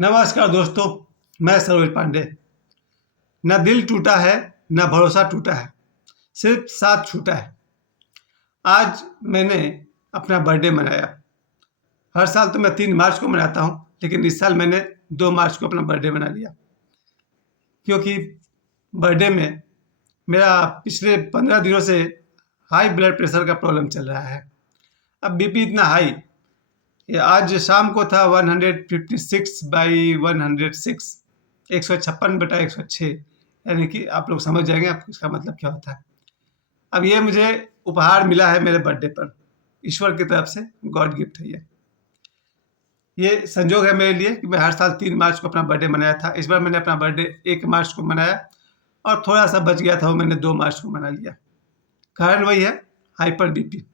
नमस्कार दोस्तों, मैं सरोज पांडे। न दिल टूटा है, न भरोसा टूटा है, सिर्फ साथ छूटा है। आज मैंने अपना बर्थडे मनाया। हर साल तो मैं 3 मार्च को मनाता हूँ, लेकिन इस साल मैंने 2 मार्च को अपना बर्थडे मना लिया। क्योंकि बर्थडे में मेरा पिछले 15 दिनों से हाई ब्लड प्रेशर का प्रॉब्लम चल रहा है। अब बीपी इतना हाई, ये आज शाम को था 156/106, 156/106, यानी कि आप लोग समझ जाएंगे आप इसका मतलब क्या होता है। अब ये मुझे उपहार मिला है मेरे बर्थडे पर, ईश्वर की तरफ से गॉड गिफ्ट है ये संजोग है मेरे लिए कि मैं हर साल 3 मार्च को अपना बर्थडे मनाया था। इस बार मैंने अपना बर्थडे 1 मार्च को मनाया और थोड़ा सा बच गया था, वो मैंने 2 मार्च को मना लिया। कारण वही है, हाइपर बीपी।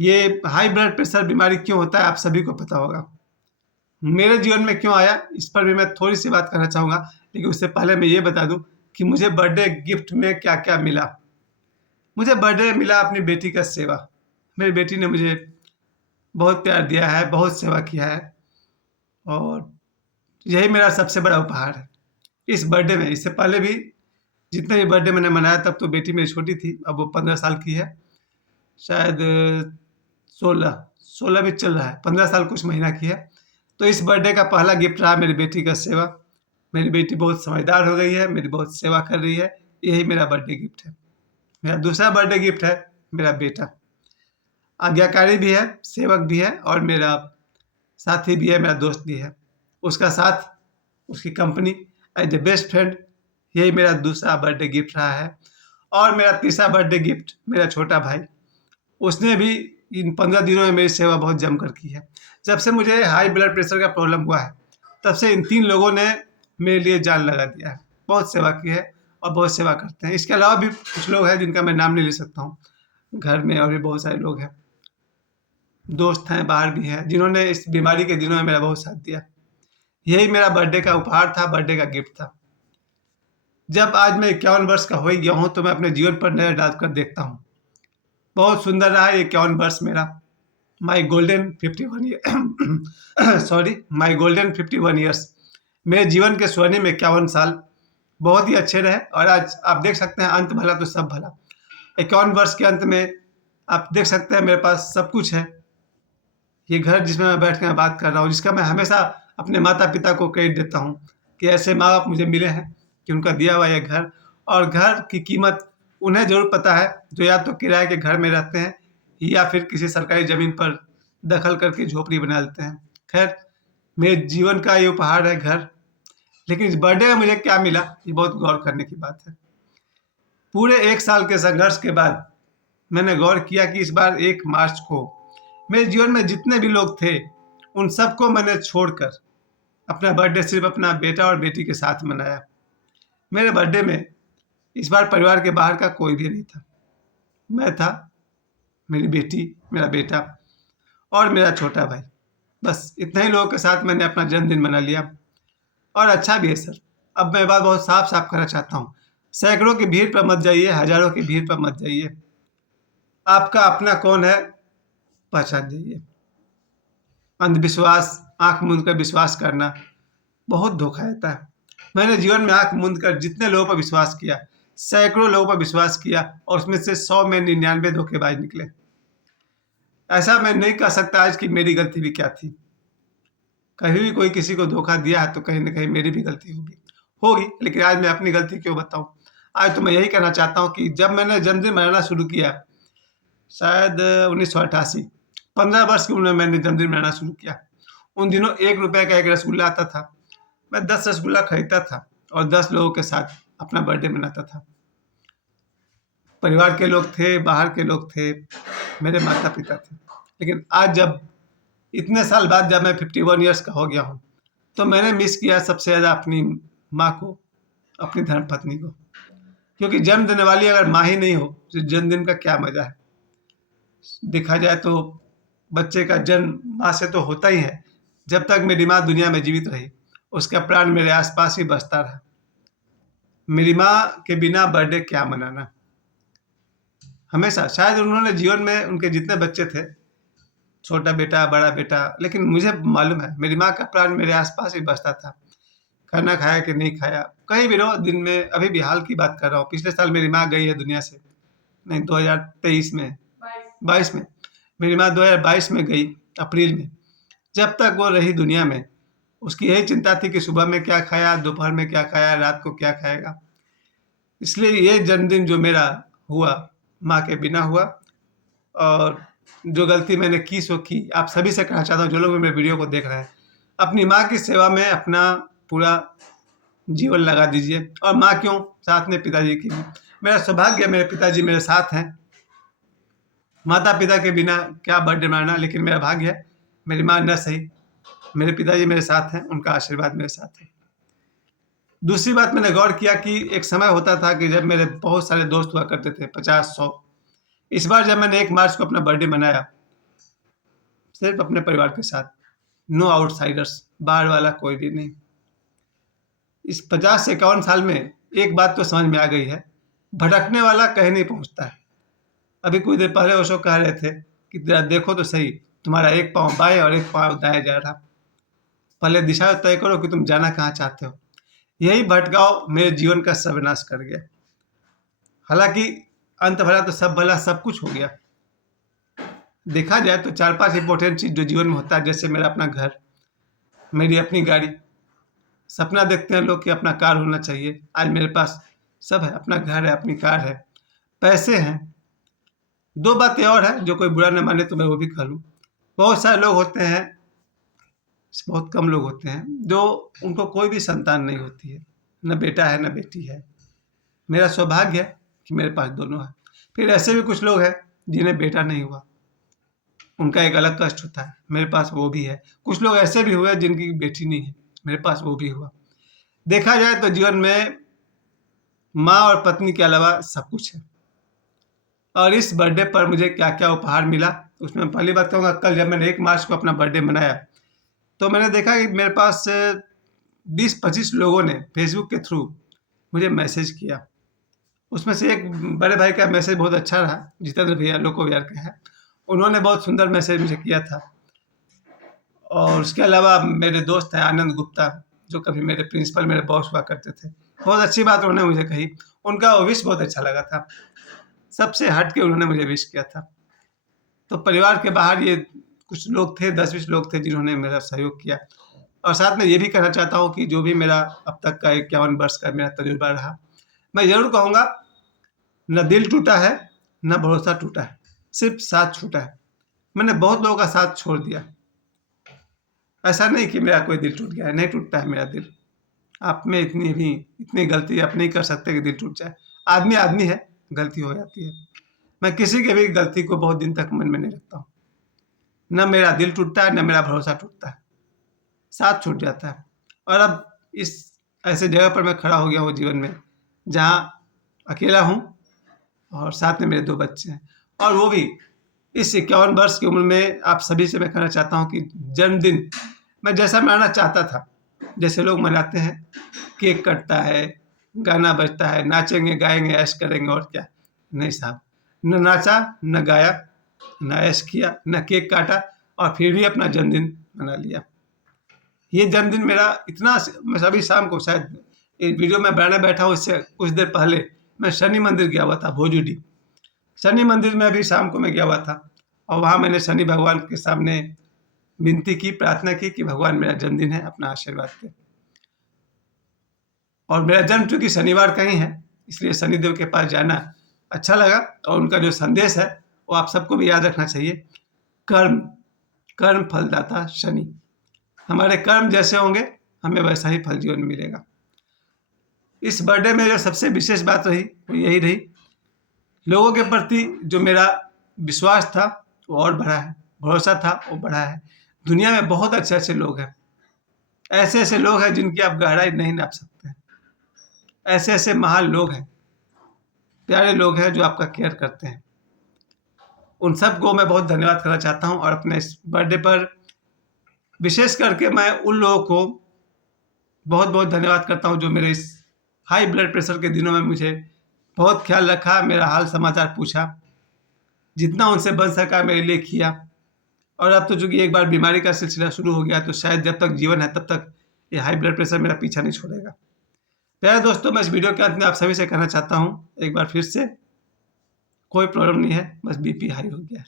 ये हाई ब्लड प्रेशर बीमारी क्यों होता है आप सभी को पता होगा। मेरे जीवन में क्यों आया इस पर भी मैं थोड़ी सी बात करना चाहूँगा, लेकिन उससे पहले मैं ये बता दूँ कि मुझे बर्थडे गिफ्ट में क्या-क्या मिला। मुझे बर्थडे में मिला अपनी बेटी का सेवा। मेरी बेटी ने मुझे बहुत प्यार दिया है, बहुत सेवा किया है और यही मेरा सबसे बड़ा उपहार है। इस बर्थडे में, इससे पहले भी जितने भी बर्थडे मैंने मनाया तब तो बेटी मेरी छोटी थी, अब वो 15 साल की है। शायद 16 भी चल रहा है, 15 साल कुछ महीना की है। तो इस बर्थडे का पहला गिफ्ट रहा मेरी बेटी का सेवा। मेरी बेटी बहुत समझदार हो गई है, मेरी बहुत सेवा कर रही है, यही मेरा बर्थडे गिफ्ट है। मेरा दूसरा बर्थडे गिफ्ट है मेरा बेटा। आज्ञाकारी भी है, सेवक भी है और मेरा साथी भी है, मेरा दोस्त भी है। उसका साथ, उसकी company as a best friend, यही मेरा दूसरा बर्थडे गिफ्ट रहा है। और मेरा तीसरा बर्थडे गिफ्ट मेरा छोटा भाई। उसने भी इन 15 दिनों में मेरी सेवा बहुत जमकर की है। जब से मुझे हाई ब्लड प्रेशर का प्रॉब्लम हुआ है, तब से इन 3 लोगों ने मेरे लिए जान लगा दिया है। बहुत सेवा की है और बहुत सेवा करते हैं। इसके अलावा भी कुछ लोग हैं जिनका मैं नाम नहीं ले सकता हूँ। घर में और भी बहुत सारे लोग हैं, दोस्त हैं, बाहर भी हैं, जिन्होंने इस बीमारी के दिनों में मेरा बहुत साथ दिया। यही मेरा बर्थडे का उपहार था, बर्थडे का गिफ्ट था। जब आज मैं 51 वर्ष का हो ही गया हूँ, तो मैं अपने जीवन पर नज़र डालकर देखता हूँ। बहुत सुंदर रहा ये 51 वर्ष मेरा। माई गोल्डन 51 ईयर सॉरी, माई गोल्डन 51 ईयर्स। मेरे जीवन के स्वर्णिम 51 साल बहुत ही अच्छे रहे और आज आप देख सकते हैं अंत भला तो सब भला। 51 वर्ष के अंत में आप देख सकते हैं मेरे पास सब कुछ है। ये घर जिसमें मैं बैठ के मैं बात कर रहा हूँ, जिसका मैं हमेशा अपने माता-पिता को क्रेडिट देता हूँ कि ऐसे माँ-बाप मुझे मिले हैं कि उनका दिया हुआ ये घर, और घर की कीमत उन्हें ज़रूर पता है जो या तो किराए के घर में रहते हैं या फिर किसी सरकारी ज़मीन पर दखल करके झोपड़ी बना लेते हैं। खैर, मेरे जीवन का ये उपहार है घर। लेकिन इस बर्थडे में मुझे क्या मिला, ये बहुत गौर करने की बात है। पूरे 1 साल के संघर्ष के बाद मैंने गौर किया कि इस बार 1 मार्च को मेरे जीवन में जितने भी लोग थे, उन सबको मैंने छोड़कर अपना बर्थडे सिर्फ़ अपना बेटा और बेटी के साथ मनाया। मेरे बर्थडे में इस बार परिवार के बाहर का कोई भी नहीं था। मैं था, मेरी बेटी, मेरा बेटा और मेरा छोटा भाई। बस इतने ही लोगों के साथ मैंने अपना जन्मदिन मना लिया और अच्छा भी है सर। अब मैं बात बहुत साफ-साफ कहना चाहता हूँ। सैकड़ों की भीड़ पर मत जाइए, हज़ारों की भीड़ पर मत जाइए। आपका अपना कौन है, पहचान जाइए। अंधविश्वास, आँख मूंद कर विश्वास करना बहुत धोखा देता है। मैंने जीवन में आँख मूंद कर जितने लोगों पर विश्वास किया, सैकड़ों लोगों पर विश्वास किया और उसमें से 100 में 99 धोखेबाज निकले। ऐसा मैं नहीं कह सकता आज कि मेरी गलती भी क्या थी। कभी भी कोई किसी को धोखा दिया है तो कहीं न कहीं मेरी भी गलती होगी, लेकिन आज मैं अपनी गलती क्यों बताऊँ? आज तो मैं यही कहना चाहता हूँ कि जब मैंने जन्मदिन मनाना शुरू किया, शायद 1988, 15 वर्ष की उम्र में मैंने जन्मदिन मनाना शुरू किया। उन दिनों ₹1 का एक रसगुल्ला आता था। मैं 10 रसगुल्ला खरीदता था और 10 लोगों के साथ अपना बर्थडे मनाता था। परिवार के लोग थे, बाहर के लोग थे, मेरे माता-पिता थे। लेकिन आज जब इतने साल बाद जब मैं 51 इयर्स का हो गया हूँ, तो मैंने मिस किया सबसे ज़्यादा अपनी माँ को, अपनी धर्मपत्नी को। क्योंकि जन्म देने वाली अगर माँ ही नहीं हो, तो जन्मदिन का क्या मज़ा है? देखा जाए तो बच्चे का जन्म माँ से तो होता ही है। जब तक मेरी माँ दुनिया में जीवित रही, उसका प्राण मेरे आस-पास ही बसता रहा। मेरी माँ के बिना बर्थडे क्या मनाना? हमेशा शायद उन्होंने जीवन में उनके जितने बच्चे थे, छोटा बेटा, बड़ा बेटा, लेकिन मुझे मालूम है मेरी माँ का प्राण मेरे आस-पास ही बसता था। खाना खाया कि नहीं खाया, कहीं भी रहो दिन में, अभी भी हाल की बात कर रहा हूँ, पिछले साल मेरी माँ गई है दुनिया से, नहीं 2023 में, 22 में, मेरी माँ 2022 में गई, अप्रैल में। जब तक वो रही दुनिया में, उसकी यही चिंता थी कि सुबह में क्या खाया, दोपहर में क्या खाया, रात को क्या खाएगा। इसलिए ये जन्मदिन जो मेरा हुआ, माँ के बिना हुआ, और जो गलती मैंने की सो की। आप सभी से कहना चाहता हूँ जो लोग मेरे वीडियो को देख रहे हैं, अपनी माँ की सेवा में अपना पूरा जीवन लगा दीजिए, और माँ क्यों, साथ में पिताजी की भी। मेरा सौभाग्य है, मेरे पिताजी मेरे साथ हैं। माता-पिता के बिना क्या बर्थडे मनाना, लेकिन मेरा भाग्य है, मेरी माँ न सही, मेरे पिताजी मेरे साथ हैं, उनका आशीर्वाद मेरे साथ है। दूसरी बात मैंने गौर किया कि एक समय होता था कि जब मेरे बहुत सारे दोस्त हुआ करते थे, 50-100। इस बार जब मैंने 1 मार्च को अपना बर्थडे मनाया, सिर्फ अपने परिवार के साथ, नो आउटसाइडर्स, बाहर वाला कोई भी नहीं। इस 50 से 51 साल में एक बात तो समझ में आ गई है, भटकने वाला कहीं नहीं पहुंचता है। अभी कुछ देर पहले ओशो कह रहे थे कि जरा देखो तो सही, तुम्हारा एक पाँव बाएं और एक पाँव दाएं जा रहा। पहले दिशा तय करो कि तुम जाना कहाँ चाहते हो। यही भटकाव मेरे जीवन का सर्वनाश कर गया। हालांकि अंत भला तो सब भला, सब कुछ हो गया। देखा जाए तो 4-5 इंपॉर्टेंट चीज जो जीवन में होता है, जैसे मेरा अपना घर, मेरी अपनी गाड़ी। सपना देखते हैं लोग कि अपना कार होना चाहिए, आज मेरे पास सब है, अपना घर है, अपनी कार है, पैसे हैं। 2 बातें और है जो कोई बुरा न माने तो मैं वो भी कर लूँ। बहुत सारे लोग होते हैं, बहुत कम लोग होते हैं जो उनको कोई भी संतान नहीं होती है, न बेटा है न बेटी है। मेरा सौभाग्य है कि मेरे पास दोनों है। फिर ऐसे भी कुछ लोग हैं जिन्हें बेटा नहीं हुआ, उनका एक अलग कष्ट होता है, मेरे पास वो भी है। कुछ लोग ऐसे भी हुए जिनकी बेटी नहीं है, मेरे पास वो भी हुआ। देखा जाए तो जीवन में माँ और पत्नी के अलावा सब कुछ है। और इस बर्थडे पर मुझे क्या-क्या उपहार मिला, उसमें पहली बात कहूँगा, कल जब मैंने 1 मार्च को अपना बर्थडे मनाया, तो मैंने देखा कि मेरे पास 20-25 लोगों ने फेसबुक के थ्रू मुझे मैसेज किया। उसमें से एक बड़े भाई का मैसेज बहुत अच्छा रहा, जितेंद्र भैया, लोको भैया के हैं। उन्होंने बहुत सुंदर मैसेज मुझे किया था। और उसके अलावा मेरे दोस्त हैं आनंद गुप्ता, जो कभी मेरे प्रिंसिपल, मेरे बॉस हुआ करते थे। बहुत अच्छी बात उन्होंने मुझे कही, उनका विश बहुत अच्छा लगा था। सबसे हट के उन्होंने मुझे विश किया था। तो परिवार के बाहर ये कुछ लोग थे, 10-20 लोग थे जिन्होंने मेरा सहयोग किया। और साथ में ये भी कहना चाहता हूँ कि जो भी मेरा अब तक का 51 वर्ष का मेरा तजुर्बा रहा, मैं ज़रूर कहूँगा, न दिल टूटा है, न भरोसा टूटा है, सिर्फ साथ छूटा है। मैंने बहुत लोगों का साथ छोड़ दिया। ऐसा नहीं कि मेरा कोई दिल टूट गया है, नहीं टूटता है मेरा दिल। आप में इतनी गलती आप नहीं कर सकते कि दिल टूट जाए। आदमी आदमी है, गलती हो जाती है। मैं किसी की भी गलती को बहुत दिन तक मन में नहीं रखता हूँ। न मेरा दिल टूटता है, न मेरा भरोसा टूटता है, साथ छूट जाता है। और अब इस ऐसे जगह पर मैं खड़ा हो गया हूँ जीवन में, जहाँ अकेला हूँ और साथ में मेरे 2 बच्चे हैं। और वो भी इस 51 वर्ष की उम्र में। आप सभी से मैं कहना चाहता हूँ कि जन्मदिन मैं जैसा मनाना चाहता था, जैसे लोग मनाते हैं, केक कटता है, गाना बजता है, नाचेंगे, गाएँगे, ऐश करेंगे और क्या। नहीं साहब, न नाचा, न गाया, न ऐश किया, न केक काटा, और फिर भी अपना जन्मदिन मना लिया। ये जन्मदिन मेरा इतना मैं अभी शाम को शायद एक वीडियो में बनाने बैठा हूँ, इससे कुछ देर पहले मैं शनि मंदिर गया हुआ था, भोजूडी। शनि मंदिर में अभी शाम को मैं गया हुआ था, और वहाँ मैंने शनि भगवान के सामने विनती की, प्रार्थना की कि भगवान मेरा जन्मदिन है, अपना आशीर्वाद दें। और मेरा जन्म चूँकि शनिवार का ही है, इसलिए शनिदेव के पास जाना अच्छा लगा। और उनका जो संदेश है वो आप सबको भी याद रखना चाहिए, कर्म कर्म फलदाता शनि। हमारे कर्म जैसे होंगे, हमें वैसा ही फल जीवन में मिलेगा। इस बर्थडे में जो सबसे विशेष बात रही वो यही रही, लोगों के प्रति जो मेरा विश्वास था वो और बढ़ा है, भरोसा था वो बढ़ा है। दुनिया में बहुत अच्छे-अच्छे लोग हैं, ऐसे-ऐसे लोग हैं जिनकी आप गहराई नहीं नाप सकते हैं। ऐसे-ऐसे महान लोग हैं, प्यारे लोग हैं जो आपका केयर करते हैं। उन सबको मैं बहुत धन्यवाद करना चाहता हूँ, और अपने इस बर्थडे पर विशेष करके मैं उन लोगों को बहुत-बहुत धन्यवाद करता हूँ जो मेरे इस हाई ब्लड प्रेशर के दिनों में मुझे बहुत ख्याल रखा, मेरा हाल समाचार पूछा, जितना उनसे बन सका मेरे लिए किया। और अब तो चूँकि एक बार बीमारी का सिलसिला शुरू हो गया, तो शायद जब तक जीवन है तब तक ये हाई ब्लड प्रेशर मेरा पीछा नहीं छोड़ेगा। प्यारे दोस्तों, मैं इस वीडियो के अंत में आप सभी से कहना चाहता हूँ, एक बार फिर से, कोई प्रॉब्लम नहीं है, बस बीपी हाई हो गया है।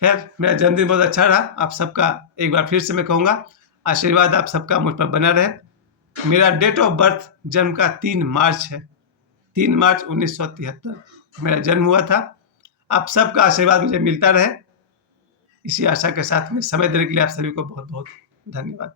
खैर, मेरा जन्मदिन बहुत अच्छा रहा। आप सबका एक बार फिर से मैं कहूँगा, आशीर्वाद आप सबका मुझ पर बना रहे। मेरा डेट ऑफ बर्थ जन्म का 3 मार्च है। 3 मार्च 1973 मेरा जन्म हुआ था। आप सबका आशीर्वाद मुझे मिलता रहे। इसी आशा के साथ में समय देने के लिए आप सभी को बहुत-बहुत धन्यवाद।